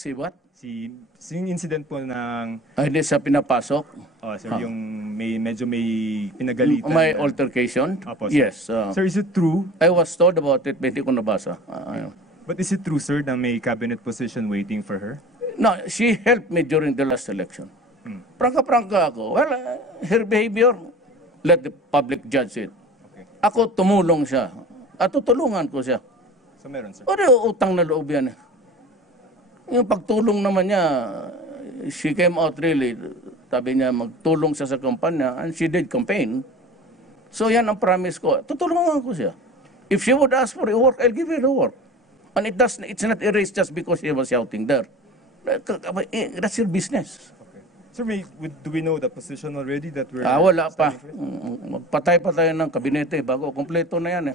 Si what? Yung incident po ng, Hindi siya pinapasok. sir, yung medyo may pinagalitan. May altercation? Opo, sir. Yes. Sir, is it true? I was told about it, hindi ko nabasa. But is it true, sir, na may cabinet position waiting for her? No, she helped me during the last election. Prangka-prangka ako. Well, her behavior, let the public judge it. Okay. Ako, tumulong siya. At tutulungan ko siya. So meron, sir. O utang na loob yan. Yung pagtulong naman niya, she came out really, sabi niya, magtulong siya sa kampanya, and she did campaign. So yan ang promise ko. Tutulungan ko siya. If she would ask for a work, I'll give her the work. And it's not erased just because she was shouting there. That's your business. Okay. Sir, do we know the position already that we're... Wala pa. Magpatay pa tayo ng kabinete bago kompleto na yan.